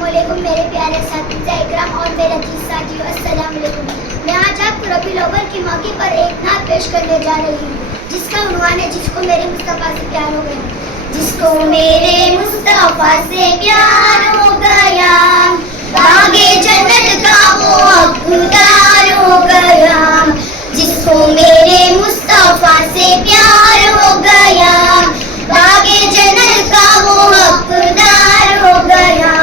السلام علیکم میرے پیارے اساتذہ اکرام اور میرے عزیز ساتھیو، السلام علیکم۔ میں آج آپ کو ربیع الاول کے موقع پر ایک نعت پیش کرنے جا رہی ہوں جس کا عنوان ہے جس کو میرے مصطفیٰ سے پیار ہو گیا۔ جس کو میرے مصطفیٰ سے پیار ہو گیا، باغے جنت کا وہ حقدار ہو گیا۔ جس کو میرے مصطفیٰ سے پیار ہو گیا، باغے جنت کا وہ حقدار ہو گیا۔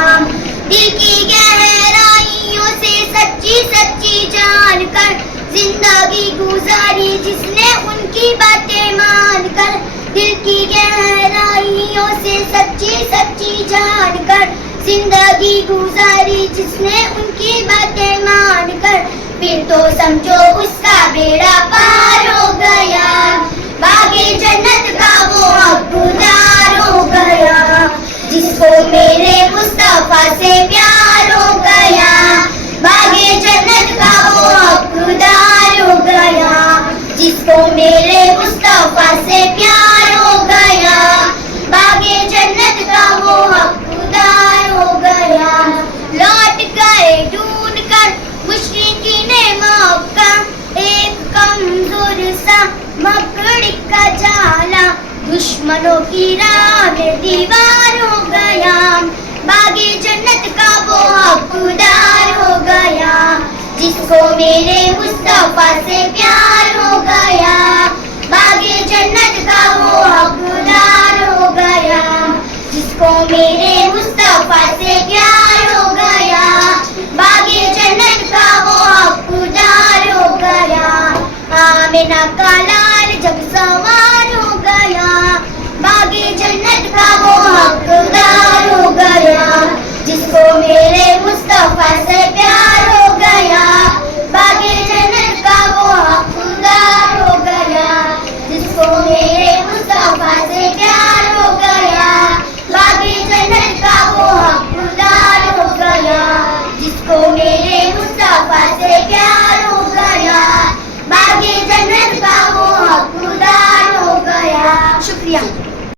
دل کی گہرائیوں سے سچی سچی جان کر زندگی گزاری جس نے ان کی باتیں مان کر۔ دل کی گہرائیوں سے سچی سچی جان کر زندگی گزاری جس نے ان کی باتیں مان کر۔ پھر تو سمجھو اس کا بیڑا پار ہو گیا، باغے جنت کا وہ حقدار ہو گیا۔ جس کو میرے مصطفیٰ سے پیار ہو گیا، باغے جنت کا وہ حقدار ہو گیا۔ جس کو میرے مصطفیٰ سے پیار ہو گیا، باغے جنت کا وہ حقدار ہو گیا۔ لوٹ گئے ڈھونڈ کر مشرکین مکہ ایک کمزور سا مکڑی کا جالا، دشمنوں کی راہ میں دیوار ہو گیا، باغے جنت کا وہ حقدار ہو گیا۔ جس کو میرے مصطفیٰ سے پیار ہو گیا، باغے جنت کا وہ حقدار ہو گیا۔ جس کو میرے